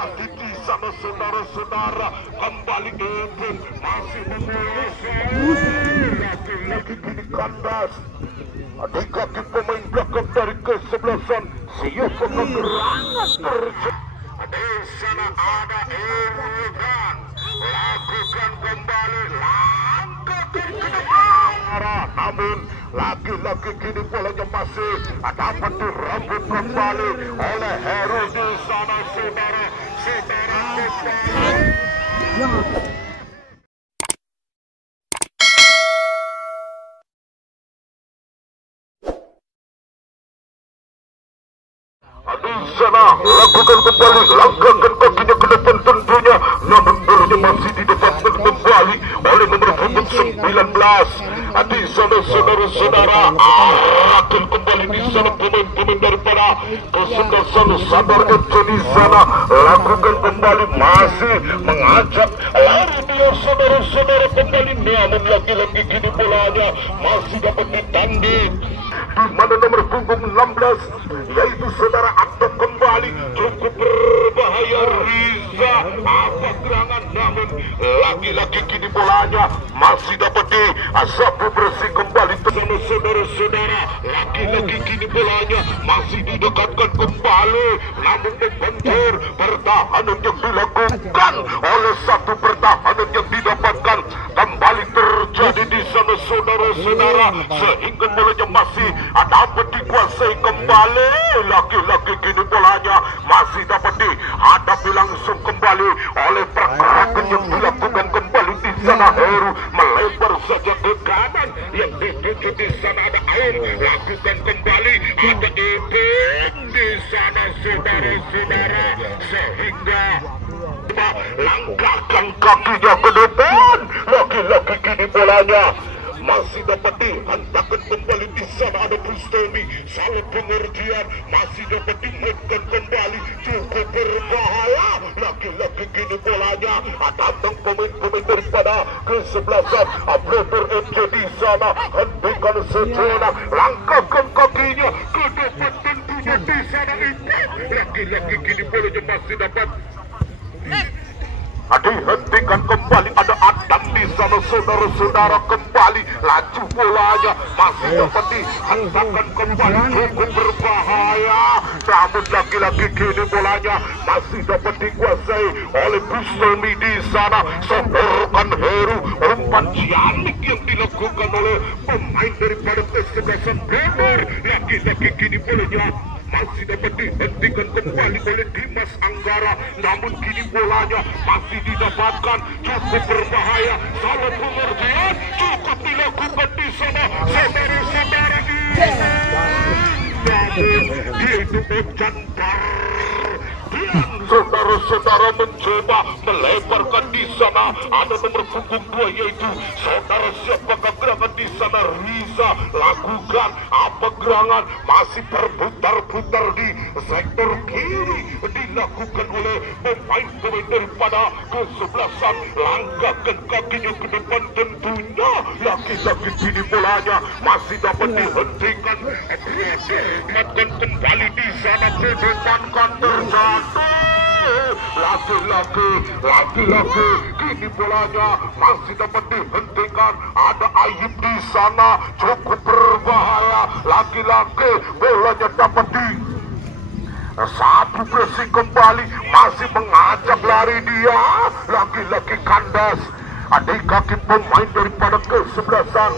Di sana saudara-saudara kembali Eden masih memiliki lagi kini kandas di kaki pemain belakang dari kesebelasan siapa kegerangan terjadi di sana ada Evan lakukan kembali langkah ke depan namun lagi-lagi kini bolanya masih dapat direbut kembali oleh Heru di sana saudara. Di sana lakukan kembali langkahkan kakinya ke depan tentunya, namun bolanya masih didapatkan kembali oleh nomor punggung 19. Di sana saudara-saudara akan kembali di sana pemain-pemain daripada kesebelasan Sadar FC di sana lakukan kembali masih mengajak lari dia saudara-saudara kembali, namun lagi-lagi kini bolanya masih dapat ditanding di mana nomor punggung 16 yaitu saudara Anton kembali cukup berbahaya Riza apa gerangan, namun lagi-lagi kini bolanya masih dapat disapu bersih kembali bersama saudara-saudara. Lagi-lagi kini bolanya masih didekatkan kembali, namun membentur pertahanan yang dilakukan oleh satu pertahanan yang didapatkan kembali terjadi di sana saudara-saudara, sehingga bolanya masih dapat dikuasai kembali. Lagi-lagi kini bolanya masih dapat dihadapi langsung kembali oleh pergerakan yang dilakukan kembali di sana. Heru melebar saja ke kanan yang dituju di sana ada air, lakukan kembali ada Eden di sana saudara-saudara, sehingga langkahkan kakinya ke depan. Lagi-lagi kini bolanya masih dapat dihantarkan kembali di sana ada Bustami, salah pengertian masih dapat dimainkan kembali cukup berbahaya. Lagi-lagi kini bolanya datang pemain-pemain daripada kesebelasan Brother FC di sana, hentikan sejenak, langkahkan kakinya ke depan tentunya di sana itu. Lagi-lagi kini bolanya masih dapat dihentikan kembali ada Adam di sana saudara-saudara, kembali laju bolanya masih dapat dihantarkan kembali cukup berbahaya, namun lagi-lagi kini bolanya masih dapat dikuasai oleh Bustami di sana. Sodorkan Heru, umpan ciamik yang dilakukan oleh pemain daripada kesebelasan Brother. Lagi-lagi kini bolanya masih dapat dihentikan kembali oleh Dimas Anggara, namun kini bolanya masih didapatkan cukup berbahaya, salah pengertian cukup dilakukan di sana saudara-saudara. Namun itu saudara-saudara mencoba melebarkan di sana ada nomor punggung 2 yaitu saudara siapakah gerangan di sana Riza, lakukan apa gerangan masih berputar-putar di sektor kiri dilakukan oleh pemain-pemain daripada kesebelasan, langkahkan kakinya ke depan tentunya. Lagi-lagi kini bolanya masih dapat dihentikan, dihentikan kembali di sana ke depan kan terjatuh. Lagi-lagi kini bolanya masih dapat dihentikan ada Ayub di sana cukup berbahaya. Lagi-lagi bolanya dapat sapu bersih kembali, masih mengajak lari dia. Lagi-lagi kandas adik kaki pemain daripada kesebelasan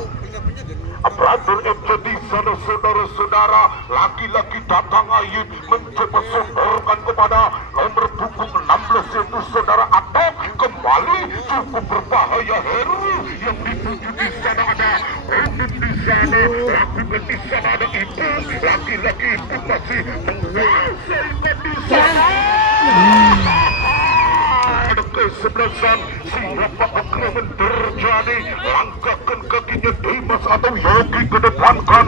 Brother FC di sana saudara-saudara. Lagi-lagi datang Ayub mencoba sodorkan kepada nomor punggung 16 yaitu saudara Atok, kembali cukup berbahaya. Heru yang dituju di sana ada Udin di sana, lakukan di sana ada Ibu, lagi-lagi Ibu masih menguasai di sana. Kesebelasan siapa akan terjadi, langkahkan kakinya Dimas atau Yogi ke depankan,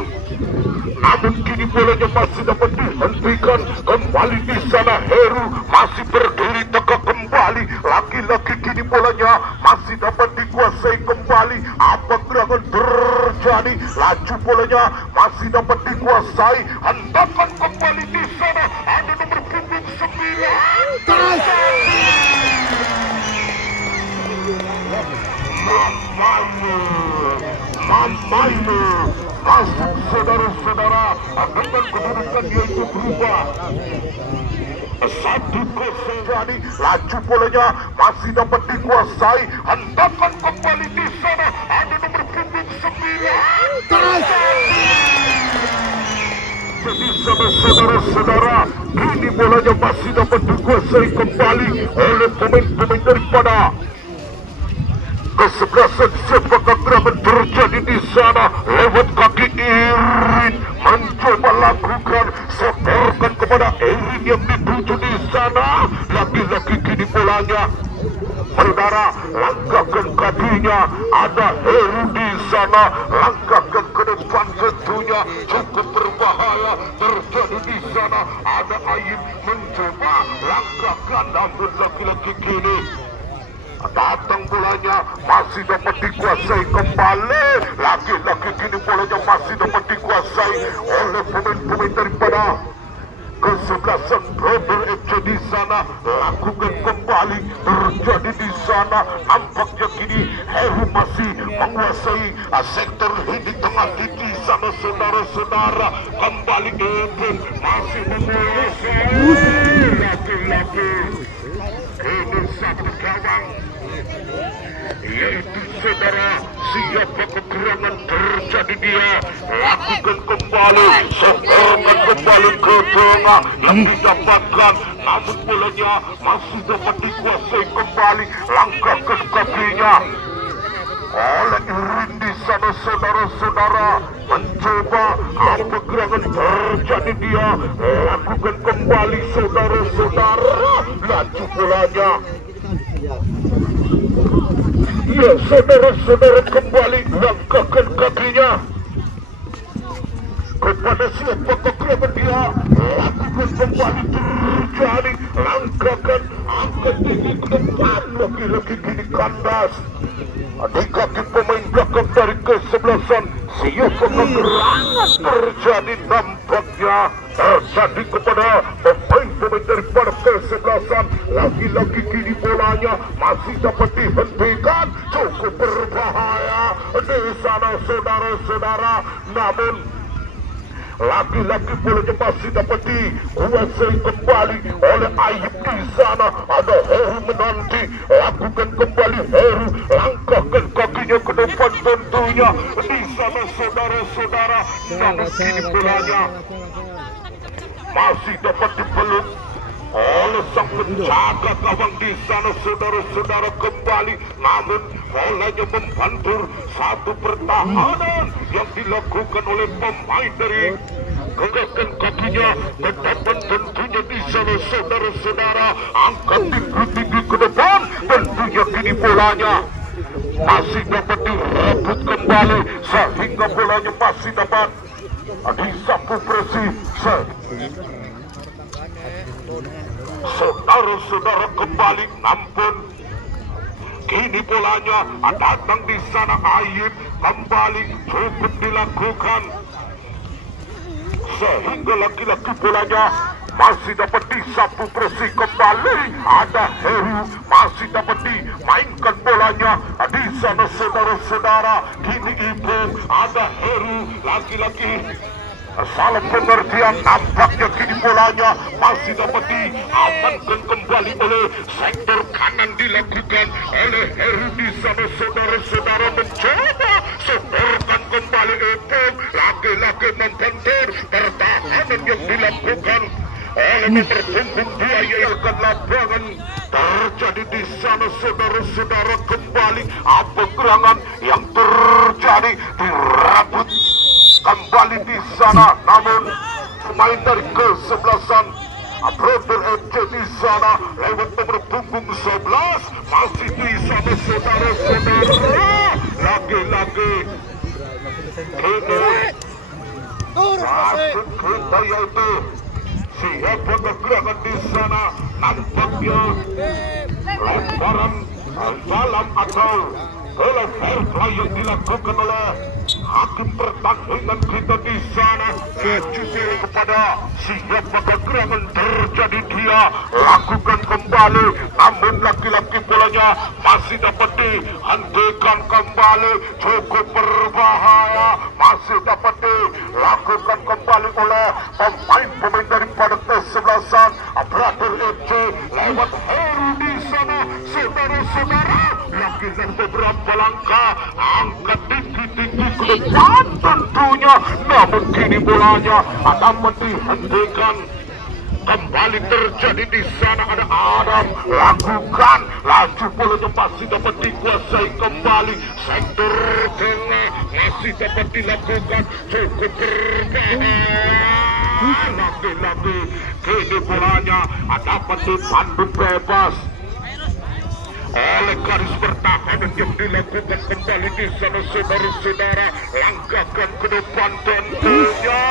namun kini bolanya masih dapat dihentikan kembali di sana. Heru masih berdiri tegak kembali, lagi-lagi kini bolanya masih dapat dikuasai kembali. Apa gerangan terjadi, laju bolanya masih dapat dikuasai, hentakkan kembali di sana ada nomor punggung 9. Maile masuk saudara-saudara dengan kedudukan yaitu berubah 1-0. jadi laju bolanya masih dapat dikuasai, hentakan kembali di sana ada nomor punggung 9. Jadi saudara-saudara, kini bolanya masih dapat dikuasai kembali oleh pemain-pemain daripada kesebelasan sepak gerangan terjadi di sana. Lewat kaki Irin mencoba lakukan setorkan kepada Irin yang dituju di sana. Lagi-lagi kini bolanya saudara langkahkan kakinya, ada Heru di sana, langkahkan ke depan tentunya cukup berbahaya terjadi di sana. Ada Ayib mencoba langkahkan, namun lagi-lagi kini datang bolanya masih dapat dikuasai kembali. Lagi-lagi kini bolanya masih dapat dikuasai oleh pemain-pemain daripada kesebelasan Brother FC di sana. Lakukan kembali terjadi di sana. Nampaknya kini Heru masih menguasai sektor di tengah di sana saudara-saudara. Kembali Eden masih menguasai. Lagi-lagi kini satu gawang yaitu saudara siapa kekurangan terjadi dia. Lakukan kembali, setorkan kembali ke tengah yang didapatkan, namun bolanya masih dapat dikuasai kembali. Langkahkan kakinya oleh Irin di sana saudara-saudara, mencoba apa gerangan terjadi dia. Lakukan kembali saudara-saudara, laju bolanya. Ya saudara-saudara, kembali langkahkan kakinya kepada siapa kekurangan dia. Lakukan kembali terjadi, langkahkan angkat tinggi ke depan. Lagi-lagi kini kandas di kaki pemain belakang dari kesebelasan siapa kegerangan terjadi. Nampaknya terjadi kepada pemain-pemain daripada kesebelasan. Lagi-lagi kini bolanya masih dapat dihentikan, cukup berbahaya di sana saudara-saudara. Namun lagi-lagi bolanya masih dapat dikuasai kembali oleh Ayub di sana. Ada Heru menanti, lakukan kembali Heru, langkahkan kakinya ke depan tentunya di sana saudara-saudara. Namun kini bolanya masih dapat dipeluk oleh sang penjaga gawang di sana saudara-saudara. Kembali namun bolanya membantur satu pertahanan yang dilakukan oleh pemain dari gerakkan kakinya ke depan tentunya di sana saudara-saudara. Angkat tinggi ke depan tentunya kini bolanya masih dapat direbut kembali sehingga bolanya masih dapat disapu bersih. Saudara-saudara, kembali nampun kini bolanya datang di sana Ayib, kembali cukup dilakukan sehingga lagi-lagi bolanya masih dapat disapu bersih kembali. Ada Heru masih dapat dimainkan bolanya di sana saudara-saudara. Kini Ibu ada Heru lagi-lagi salah pengertian. Nampaknya kini bolanya masih dapat diamankan kembali oleh sektor kanan, dilakukan oleh Heru di sana saudara-saudara. Mencoba setorkan kembali Ibu, lagi-lagi membantu pertahanan yang dilakukan oleh nomor punggung 2 yayakan lapangan. Terjadi di sana saudara-saudara. Kembali apa gerangan yang terjadi, dirabut kembali di sana. Namun pemain dari kesebelasan Brother FC di sana lewat nomor punggung 11 masih di sana saudara-saudara. Lagi-lagi kini masuk kita yaitu siapa kegerangan di sana. Nampaknya lemparan salam atau fair play yang dilakukan oleh hakim pertandingan kita di sana. Juga kepada siapa gerangan terjadi dia lakukan kembali, namun laki-laki bolanya masih dapat dihentikan kembali, cukup berbahaya, masih dapat dilakukan kembali oleh pemain-pemain daripada kesebelasan Brother FC lewat Heru di sana. Saudara-saudara, lakukan beberapa langkah, angkat tinggi-tinggi ke depan tentunya, namun kini bolanya dapat dihentikan. Kembali terjadi di sana, ada Adam lakukan laju bolanya masih dapat dikuasai kembali, sektor tengah masih dapat dilakukan, cukup berbahaya. Lagi-lagi kini bolanya dapat dipandu bebas oleh garis pertahanan yang dilakukan kembali di sana. Saudara-saudara, langkahkan ke depan tentunya.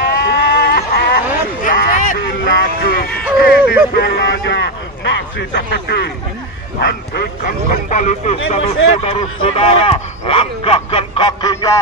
Lagi-lagi ini bolanya masih dapat dihentikan kembali di sana. Saudara-saudara, langkahkan kakinya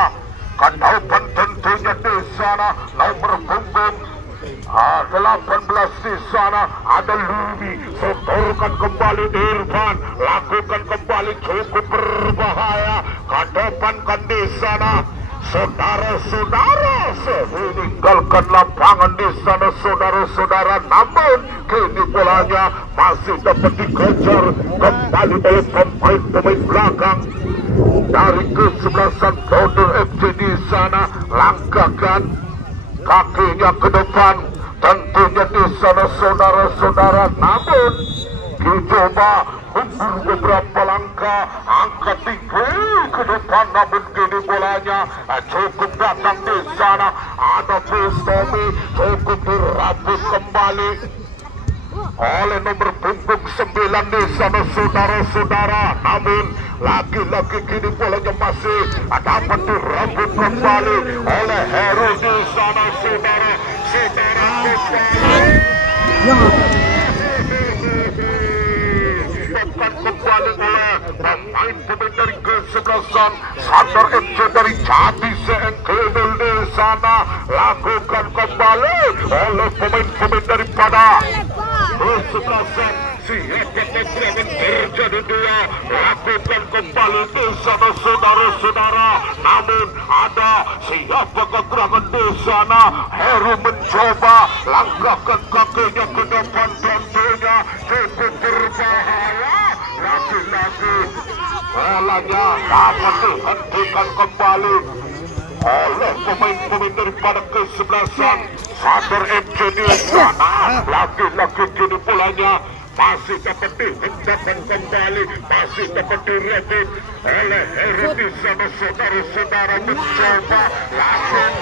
ke depan tentunya di sana. Nomor punggung 18 di sana ada Ludi, setorkan kembali Irfan, lakukan kembali, cukup berbahaya, ke depan kan di sana. Saudara-saudara, meninggalkan lapangan di sana, saudara-saudara, namun kini bolanya masih dapat dikejar kembali oleh pemain-pemain belakang dari kesebelasan Brother FC di sana. Langkahkan kakinya ke depan tentunya di sana, saudara-saudara, namun dicoba mundur beberapa langkah, angkat tinggi ke depan, namun kini bolanya cukup datang di sana. Ada Bustomi, cukup dirabut kembali oleh nomor punggung 9 di sana, saudara-saudara, namun lagi-lagi kini bolanya masih dapat dirabut kembali oleh Heru di sana, saudara-saudara. Kembali oleh pemain-pemain dari kesebelasan Sadar FC dari Jati Seengkedel di sana, lakukan kembali oleh pemain-pemain daripada kesebelasan siapa gerangan terjadi dia, lakukan kembali di sana, saudara-saudara, namun ada siapa gerangan di sana. Heru mencoba langkahkan kakinya ke depan tentunya, cukup berbahaya. Lagi-lagi bolanya dapat dihentikan kembali oleh pemain-pemain daripada kesebelasan Sadar FC di sana. Lagi-lagi kini bolanya masih dapat dihentikan kembali, masih dapat direbut oleh Heru di sana, saudara-saudara, mencoba lakukan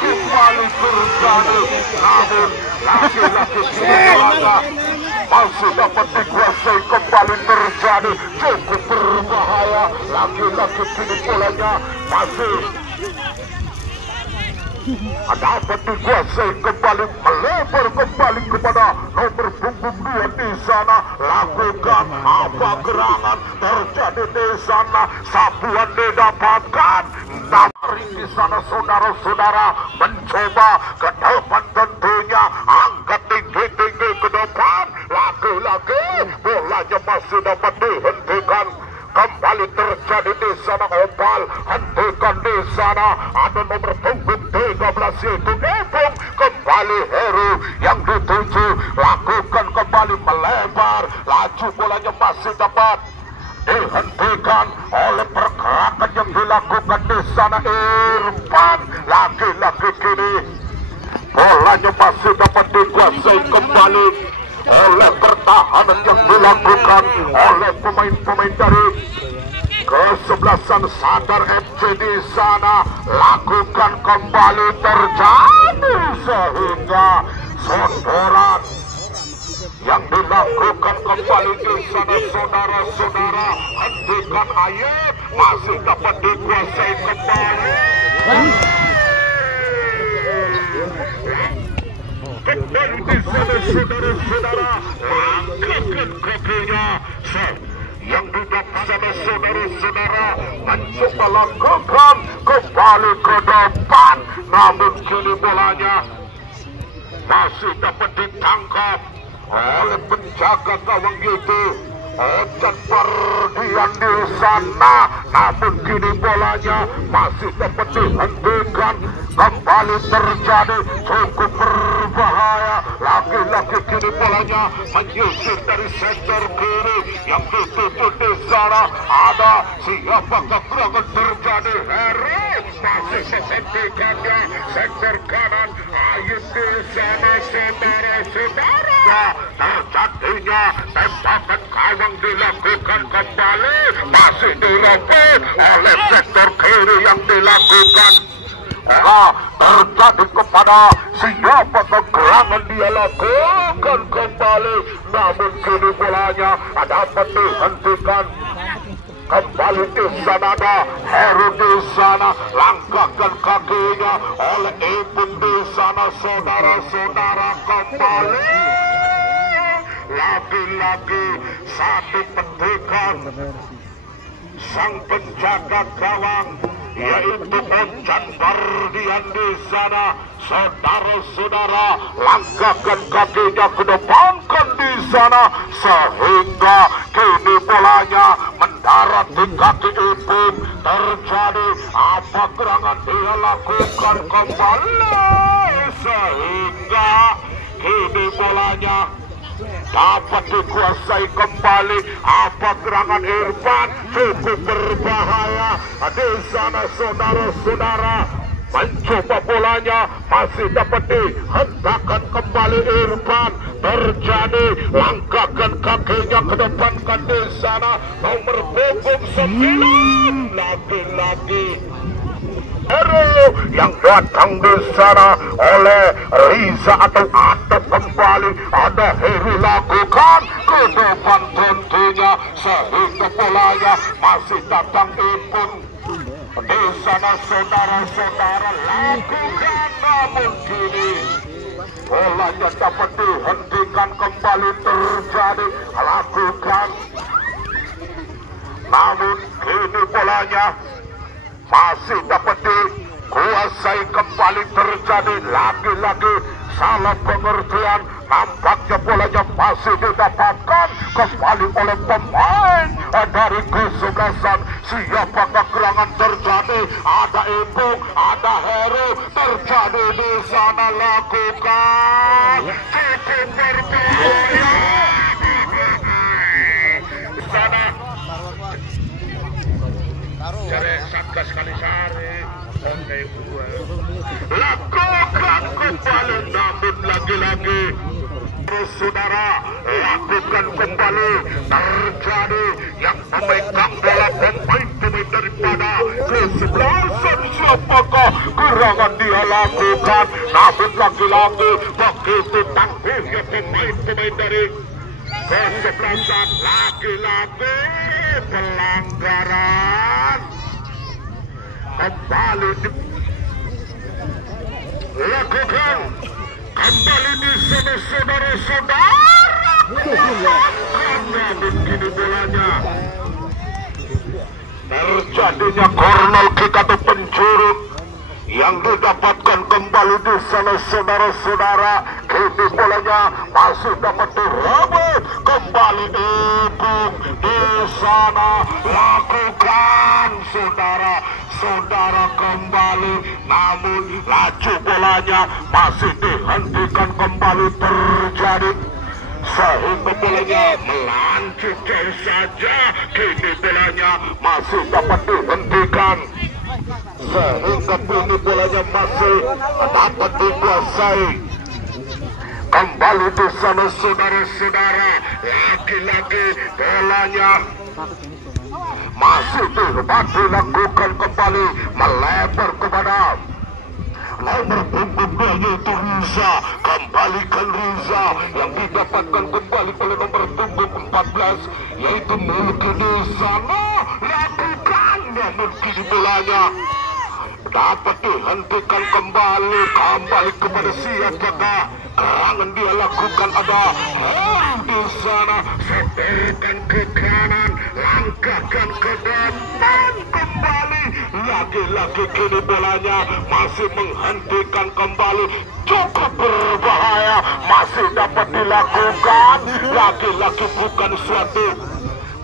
kembali terjadi, namun lagi-lagi kini bolanya masih dapat dikuasai kembali, terjadi, cukup berbahaya. Lagi-lagi kini bolanya masih dapat dikuasai kembali, melebar kembali kepada nomor punggung 2 di sana. Lakukan apa gerangan terjadi di sana, sapuan didapatkan dari di sana, saudara-saudara, mencoba ke depan tentunya, angkat tinggi-tinggi ke depan. Lagi-lagi bolanya masih dapat dihentikan kembali, terjadi di sana. Opal hentikan di sana, ada nomor punggung 13 itu Epung, kembali Heru yang dituju, lakukan kembali, melebar laju, bolanya masih dapat dihentikan oleh pergerakan yang dilakukan di sana. Irfan lagi-lagi kini bolanya masih dapat dikuasai kembali oleh pertahanan yang dilakukan oleh pemain-pemain dari kesebelasan Sadar FC di sana. Lakukan kembali, terjadi, sehingga sondoran yang dilakukan kembali di sana, saudara-saudara, hentikan ayat, masih dapat dikuasai kembali. Kembali di sana, saudara-saudara, langkahkan kakinya yang duduk sana, saudara-saudara, mencoba lakukan kembali ke depan, namun kini bolanya masih dapat ditangkap oleh penjaga gawang itu. Ojan Ferdian di sana, namun kini bolanya masih dapat dihentikan. Kembali terjadi cukup berbahaya. Lagi-lagi kini bolanya menyisir dari sektor kiri yang dituju di sana. Ada siapakah gerangan terjadi? Heri masih menghentikannya. Sektor kanan Ayub di sana, saudara-saudara. Terjadinya tembakan kawang dilakukan kembali, masih direbut oleh sektor kiri yang dilakukan. Terjadi kepada siapa kegerangan dia lakukan kembali, namun kini bolanya dapat dihentikan. Kembali di sana ada Heru di sana, langkahkan kakinya oleh Ibn di sana, saudara-saudara. Kembali lagi-lagi satu petikan sang penjaga gawang yaitu Ojan Ferdian di sana, saudara-saudara. Langkahkan kakinya ke depankan di sana sehingga kini bolanya mendarat di kaki Ibn. Terjadi apa gerangan dia lakukan kembali sehingga kini bolanya dapat dikuasai kembali. Apa gerangan Irfan cukup berbahaya di sana, saudara-saudara. Mencoba bolanya masih dapat dihentakkan kembali Irfan. Terjadi langkahkan kakinya ke depankan di sana nomor punggung 9 lagi-lagi Heru yang datang di sana oleh Riza atau Atap. Kembali ada Heru lakukan ke depan tentunya sehingga bolanya masih datang Ibn di sana, saudara-saudara. Lakukan namun kini bolanya dapat dihentikan kembali. Terjadi lakukan namun kini bolanya masih dapat dikuasai kembali. Terjadi lagi-lagi salah pengertian. Nampaknya bolanya masih didapatkan kembali oleh pemain dari kesebelasan. Siapakah gerangan terjadi? Ada Ibu, ada Heru. Terjadi di sana, lakukan cukup berbahaya di sana. Cari Satgas Kalisari, lakukan kembali, namun lagi-lagi saudara lakukan kembali. Terjadi yang memegang bola pemain daripada kesebelasan. Siapakah gerangan dia lakukan? Namun lagi-lagi begitu tangguhnya pemain dari kesebelasan. Lagi-lagi pelanggaran kembali dilakukan kembali di sana, saudara-saudara. Karena begini bolanya terjadinya corner kick atau pencuri yang didapatkan kembali di sana, saudara-saudara. Kini bolanya masih dapat direbut kembali Ibung di sana. Lakukan, saudara-saudara, kembali. Namun laju bolanya masih dihentikan kembali. Terjadi sehingga bolanya melanjut jauh saja. Kini bolanya masih dapat dihentikan sehingga kini bolanya masih dapat dikuasai kembali di sana, saudara-saudara. Lagi-lagi bolanya masih dapat dilakukan kembali, melebar kepada nomor punggung yaitu Riza. Kembalikan Riza yang didapatkan kembali oleh nomor punggung 14 yaitu Mulki di sana. Lakukan, namun kini bolanya dapat dihentikan kembali kepada siapakah gerangan dia lakukan? Ada Heru di sana. Setelkan ke kanan, langkahkan ke depan kembali. Lagi-lagi lagi kini bolanya masih menghentikan kembali, cukup berbahaya, masih dapat dilakukan. Lagi-lagi bukan suatu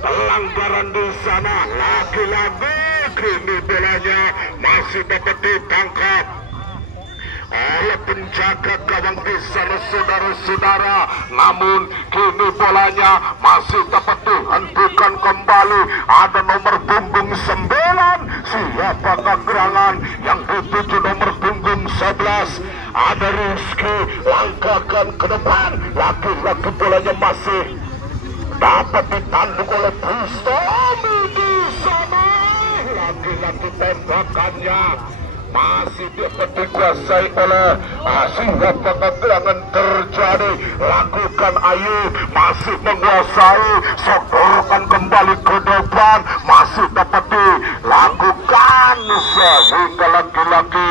pelanggaran di sana. Lagi-lagi kini bolanya masih dapat ditangkap oleh penjaga gawang di sana, saudara-saudara. Namun kini bolanya masih dapat dihentikan kembali. Ada nomor punggung 9, siapakah gerangan yang dituju nomor punggung 11? Ada Rizky, langkahkan ke depan. Lagi-lagi bolanya masih dapat ditanduk oleh Bustami di sana. Lagi-lagi tembakannya masih dapat dikuasai oleh siapakah gerangan terjadi. Lakukan ayo, masih menguasai, sodorkan kembali ke depan, masih dapat dilakukan sehingga lagi-lagi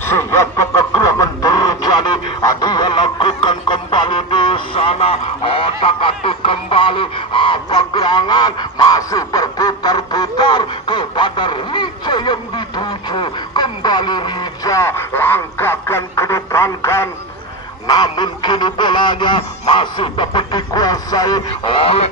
siapakah gerangan terjadi. Dia lakukan kembali di sana, otak-atik kembali. Apa gerangan masih berputar-putar kepada Rija yang dituju. Kembali Rija, langkahkan ke depankan. Namun kini bolanya masih dapat dikuasai oleh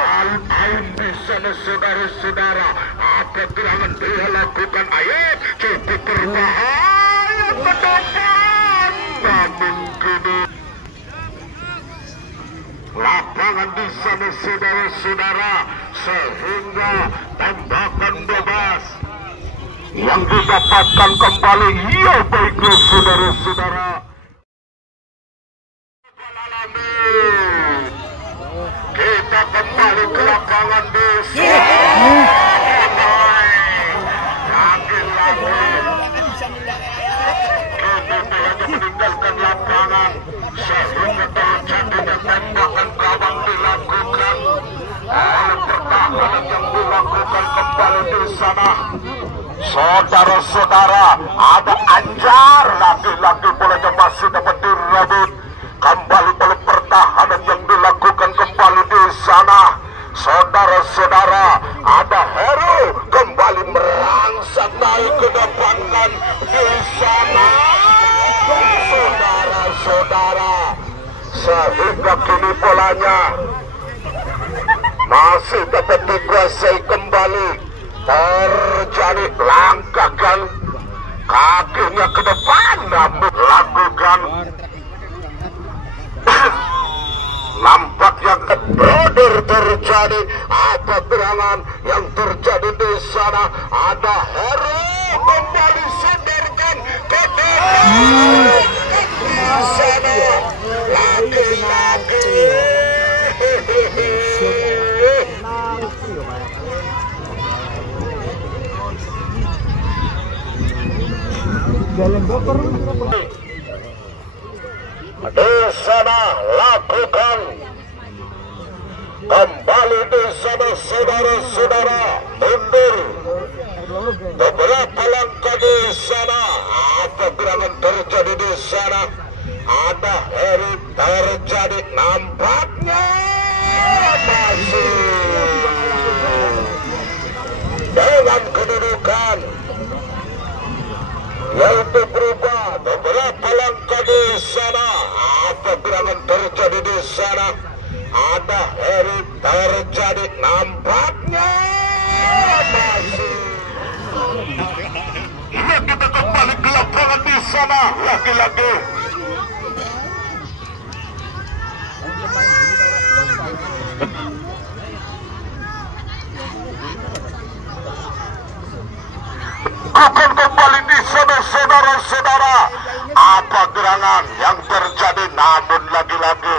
Al-Ain di sana, saudara-saudara. Apa gerangan dia lakukan? Ayo, cukup berbahaya ke depan. Namun kini lapangan di sana, saudara-saudara, sehingga tembakan bebas yang didapatkan kembali. Ya baiklah, saudara-saudara, kita kembali ke lapangan di sana. Meninggalkan lapangan sehingga terjadinya tembakan gawang dilakukan oleh pertahanan yang dilakukan kembali di sana. Saudara-saudara, ada Anjar, lagi-lagi bolanya masih dapat direbut kembali oleh pertahanan yang dilakukan kembali di sana. Saudara-saudara, ada Heru kembali merangsek naik ke depan kan di sana. Saudara-saudara, sehingga kini bolanya masih dapat dikuasai kembali. Terjadi, langkahkan kakinya ke depan, namun lakukan nampaknya kebrother terjadi. Apa gerangan yang terjadi di sana? Ada Heru kembali sederkan ke depan di sana. Lagi-lagi di sana, lakukan kembali di sana, saudara-saudara. Mundur beberapa langkah di sana. Apa gerangan terjadi di sana? Ada Heri terjadi, nampaknya masih dengan kedudukan yaitu berubah beberapa langkah di sana. Apa gerangan terjadi di sana? Ada Heri terjadi, nampaknya masih. Ya, kita kembali ke lapangan di sana lagi-lagi. Akan kembali di sana, saudara-saudara. Apa gerangan yang terjadi? Namun lagi-lagi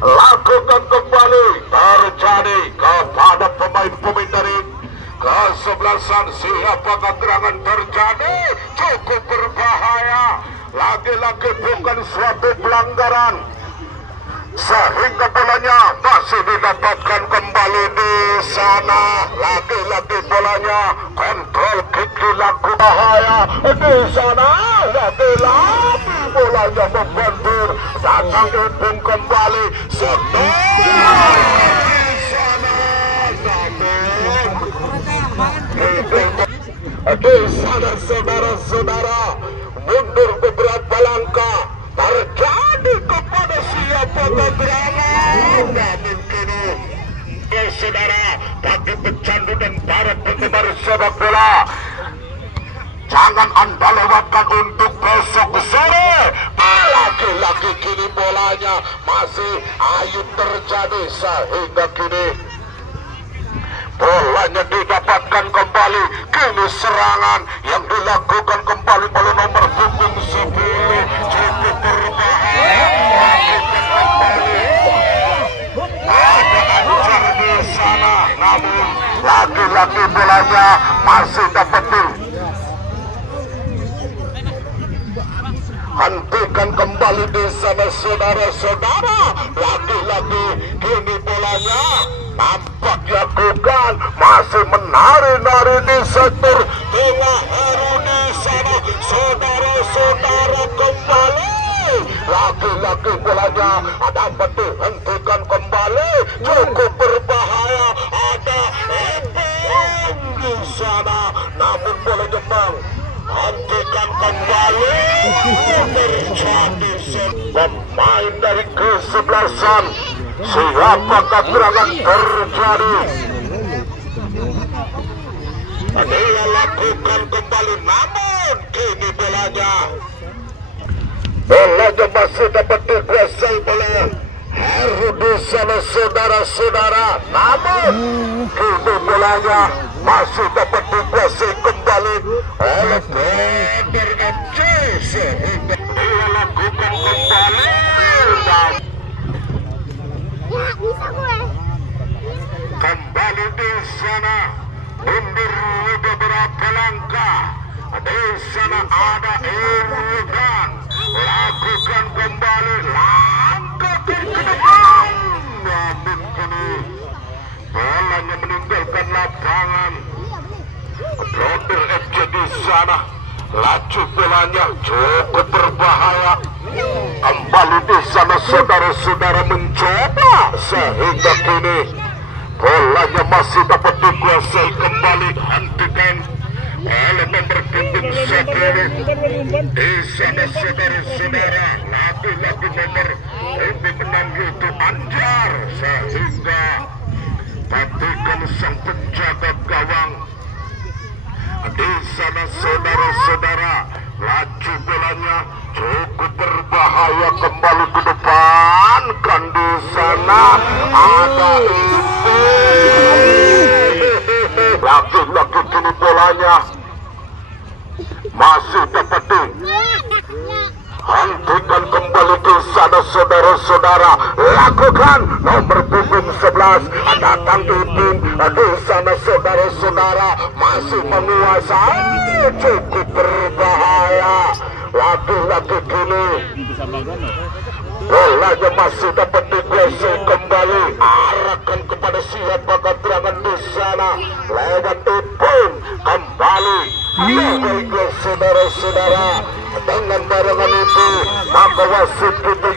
lakukan kembali terjadi kepada pemain-pemain dari kesebelasan. Siapakah gerangan terjadi? Cukup berbahaya. Lagi-lagi bukan suatu pelanggaran, sehingga bolanya masih didapatkan kembali di sana. Lagi-lagi bolanya kontrol kick dilakukan, bahaya di sana. Lagi-lagi bolanya membentur, datang hitung kembali setelah di sana. Namun Di sana saudara-saudara, mundur beberapa langkah, terjadi kepada siapa kegerangan. Namun kini, saudara, bagi pecandu dan para penggemar sepak bola, jangan Anda lewatkan untuk besok sore. Lagi-lagi kini bolanya masih ayu terjadi sehingga kini bolanya didapatkan kembali. Kini serangan yang dilakukan kembali oleh nomor punggung 10 cukup berbahaya. Ada ancar di sana, namun lagi-lagi bolanya masih dapat hentikan kembali di sana saudara-saudara. Lagi-lagi kini bolanya nampak dilakukan masih menari-nari di sektor tengah Heru di sana saudara-saudara. Kembali lagi-lagi bolanya dapat dihentikan kembali, cukup berbahaya. Ada Epeng di sana, namun bola Jepang hentikan kembali. Terjadi pemain dari kesebelasan, siapakah serangan terjadi? Dia lakukan kembali, namun kini bolanya masih dapat dikuasai oleh Heru di sana saudara-saudara. Namun kini bolanya masih dapat dikuasai kembali oleh Peter FC, sehingga dia lakukan kembali dan kembali di sana mundur beberapa langkah. Di sana ada Irwan, lakukan kembali langkah ke depan, namun kini bolanya meninggalkan lapangan. Blonder FC di sana, laju bolanya cukup berbahaya. Kembali di sana saudara-saudara mencoba, sehingga kini bolanya masih dapat dikuasai kembali. Hentikan oleh nomor punggung 10 di sana saudara-saudara. Lagi-lagi nomor punggung 6 itu Anjar, sehingga patikan sang penjaga gawang. Di sana saudara-saudara, laju bolanya cukup berbahaya. Kembali ke depan, kan di sana ada itu. Lagi-lagi kini bolanya masih dapat hentikan kembali di sana saudara-saudara. Lakukan nomor punggung 11 datang di sana saudara-saudara, masih menguasai, cukup berbahaya. Lagi-lagi kini bolanya masih dapat dikuasai kembali. Arahkan kepada siapa keterangan di sana lewat Ipin. Kembali baiklah saudara-saudara, dengan barengan itu maka wasit itu